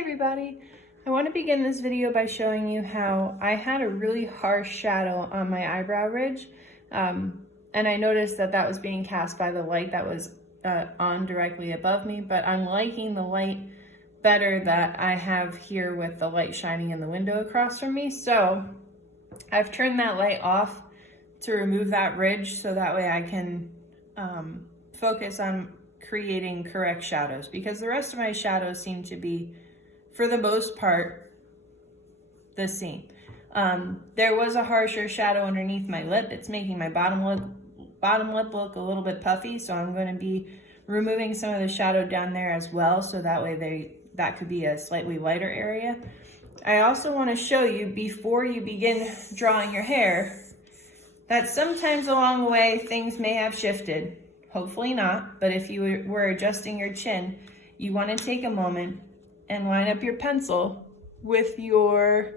everybody, I want to begin this video by showing you how I had a really harsh shadow on my eyebrow ridge, and I noticed that that was being cast by the light that was on directly above me, but I'm liking the light better that I have here with the light shining in the window across from me. So I've turned that light off to remove that ridge so that way I can focus on creating correct shadows, because the rest of my shadows seem to be, for the most part, the same. There was a harsher shadow underneath my lip. It's making my bottom lip look a little bit puffy, so I'm going to be removing some of the shadow down there as well, so that way that could be a slightly lighter area. I also want to show you, before you begin drawing your hair, that sometimes along the way things may have shifted. Hopefully not, but if you were adjusting your chin, you want to take a moment and line up your pencil with your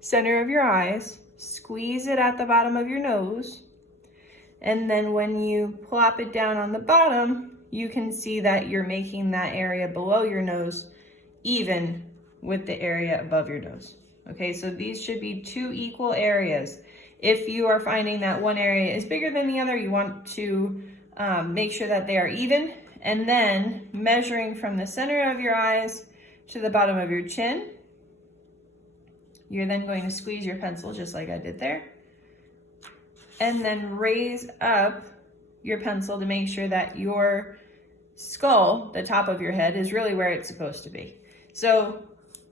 center of your eyes, squeeze it at the bottom of your nose, and then when you plop it down on the bottom, you can see that you're making that area below your nose even with the area above your nose. Okay, so these should be two equal areas. If you are finding that one area is bigger than the other, you want to make sure that they are even, and then measuring from the center of your eyes to the bottom of your chin, you're then going to squeeze your pencil just like I did there, and then raise up your pencil to make sure that your skull, the top of your head, is really where it's supposed to be. So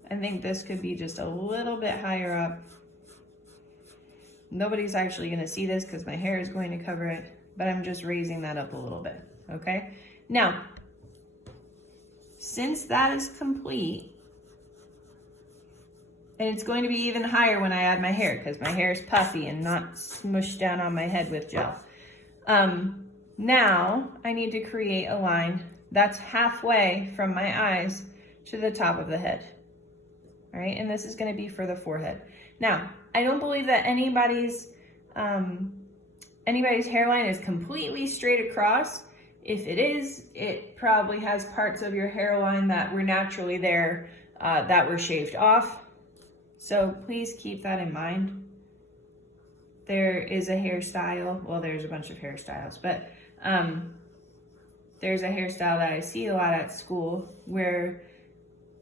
I think this could be just a little bit higher up. Nobody's actually going to see this because my hair is going to cover it, but I'm just raising that up a little bit, okay? Now, since that is complete, and it's going to be even higher when I add my hair because my hair is puffy and not smushed down on my head with gel. Now I need to create a line that's halfway from my eyes to the top of the head, all right? And this is going to be for the forehead. Now, I don't believe that anybody's hairline is completely straight across. If it is, it probably has parts of your hairline that were naturally there that were shaved off. So please keep that in mind. There is a hairstyle, well, there's a bunch of hairstyles, but there's a hairstyle that I see a lot at school where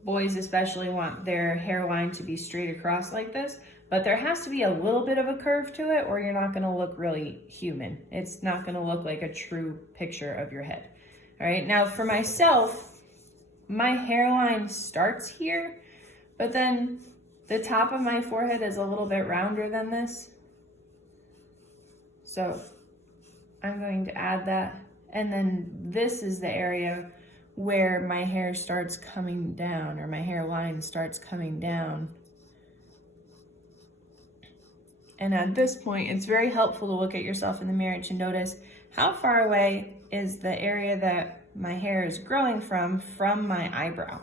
boys especially want their hairline to be straight across like this, but there has to be a little bit of a curve to it or you're not gonna look really human. It's not gonna look like a true picture of your head. All right, now for myself, my hairline starts here, but then the top of my forehead is a little bit rounder than this. So I'm going to add that. And then this is the area where my hair starts coming down, or my hairline starts coming down. And at this point, it's very helpful to look at yourself in the mirror to notice how far away is the area that my hair is growing from my eyebrow.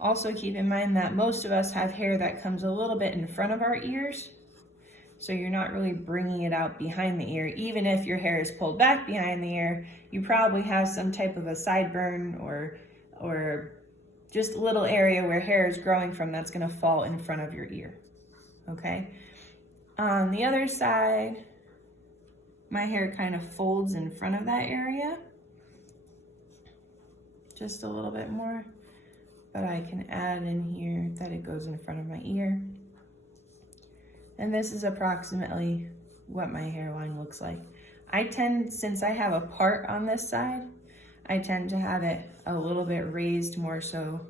Also keep in mind that most of us have hair that comes a little bit in front of our ears, so you're not really bringing it out behind the ear. Even if your hair is pulled back behind the ear, you probably have some type of a sideburn or just a little area where hair is growing from that's gonna fall in front of your ear, okay? On the other side, my hair kind of folds in front of that area, just a little bit more, but I can add in here that it goes in front of my ear. And this is approximately what my hairline looks like. I tend, since I have a part on this side, I tend to have it a little bit raised more so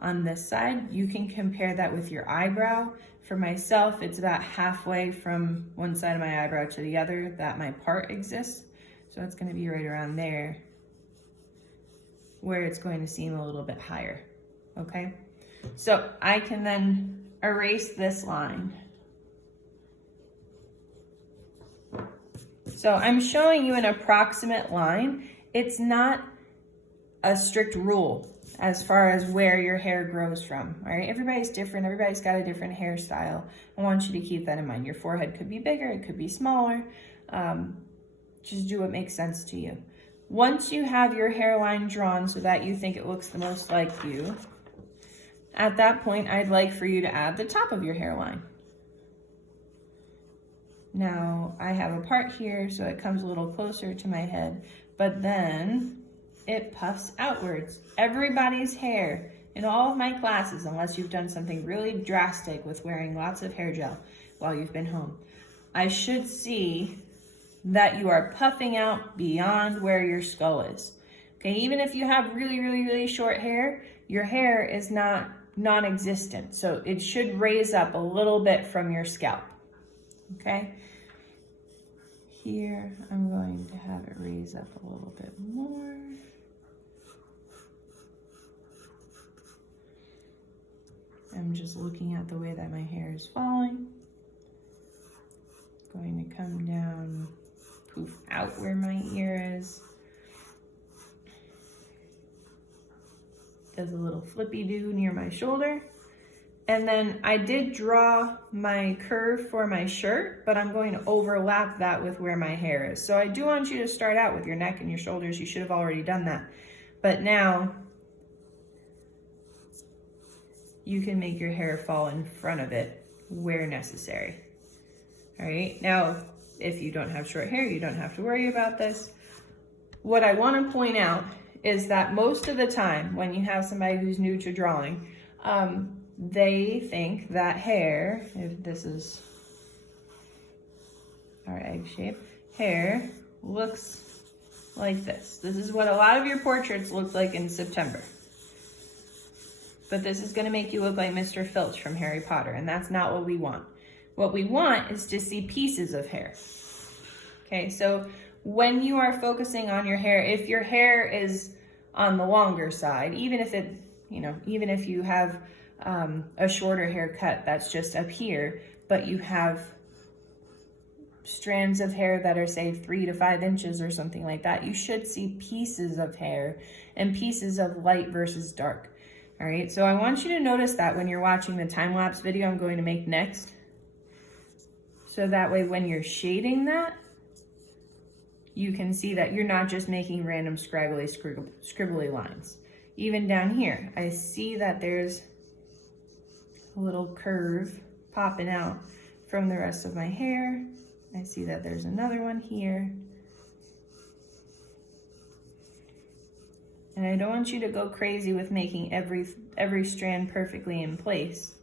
on this side. You can compare that with your eyebrow. For myself, it's about halfway from one side of my eyebrow to the other that my part exists. So it's gonna be right around there where it's going to seem a little bit higher, okay? So I can then erase this line. So I'm showing you an approximate line. It's not a strict rule as far as where your hair grows from, all right? Everybody's different, everybody's got a different hairstyle. I want you to keep that in mind. Your forehead could be bigger, it could be smaller. Just do what makes sense to you. Once you have your hairline drawn so that you think it looks the most like you, At that point, I'd like for you to add the top of your hairline. Now, I have a part here, so it comes a little closer to my head, but then it puffs outwards. Everybody's hair in all of my classes, unless you've done something really drastic with wearing lots of hair gel while you've been home, I should see that you are puffing out beyond where your skull is. Okay, even if you have really, really, really short hair, your hair is not non-existent. So it should raise up a little bit from your scalp, okay? Here, I'm going to have it raise up a little bit more. I'm just looking at the way that my hair is falling. Going to come down, poof out where my ear is. Does a little flippy-do near my shoulder. And then I did draw my curve for my shirt, but I'm going to overlap that with where my hair is. So I do want you to start out with your neck and your shoulders. You should have already done that. But now you can make your hair fall in front of it where necessary. All right, now if you don't have short hair, you don't have to worry about this. What I want to point out is that most of the time when you have somebody who's new to drawing, they think that hair, if this is our egg shape, hair looks like this. This is what a lot of your portraits look like in September. But this is going to make you look like Mr. Filch from Harry Potter, and that's not what we want. What we want is to see pieces of hair. Okay, so when you are focusing on your hair, if your hair is on the longer side, even if it, even if you have a shorter haircut that's just up here, but you have strands of hair that are say 3 to 5 inches or something like that, you should see pieces of hair and pieces of light versus dark. All right, so I want you to notice that when you're watching the time-lapse video I'm going to make next. So that way when you're shading that, you can see that you're not just making random scraggly, scribbly lines. Even down here, I see that there's a little curve popping out from the rest of my hair. I see that there's another one here. And I don't want you to go crazy with making every strand perfectly in place,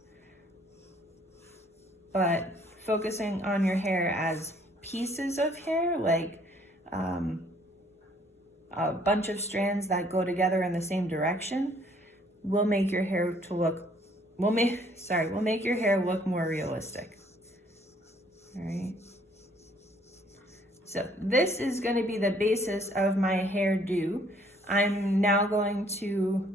but focusing on your hair as pieces of hair, like a bunch of strands that go together in the same direction, will make your hair will make your hair look more realistic. All right. So this is going to be the basis of my hairdo. I'm now going to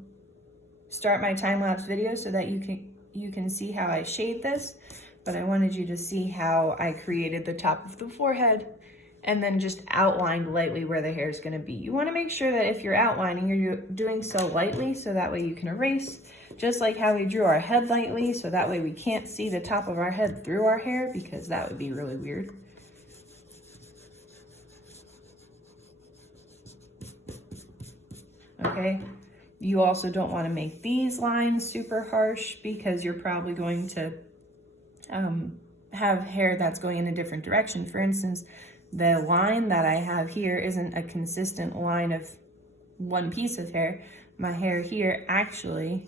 start my time-lapse video so that you can see how I shade this, but I wanted you to see how I created the top of the forehead and then just outlined lightly where the hair is going to be. You want to make sure that if you're outlining, you're doing so lightly so that way you can erase, just like how we drew our head lightly, so that way we can't see the top of our head through our hair, because that would be really weird. Okay, you also don't want to make these lines super harsh, because you're probably going to have hair that's going in a different direction. For instance, the line that I have here isn't a consistent line of one piece of hair. My hair here actually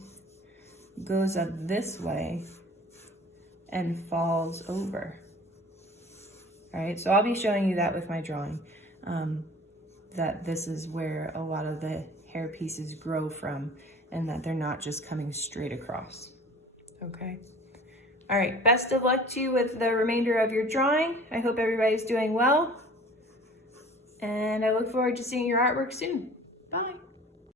goes up this way and falls over. All right, so I'll be showing you that with my drawing, that this is where a lot of the hair pieces grow from, and that they're not just coming straight across. Okay. All right, best of luck to you with the remainder of your drawing. I hope everybody's doing well, and I look forward to seeing your artwork soon. Bye.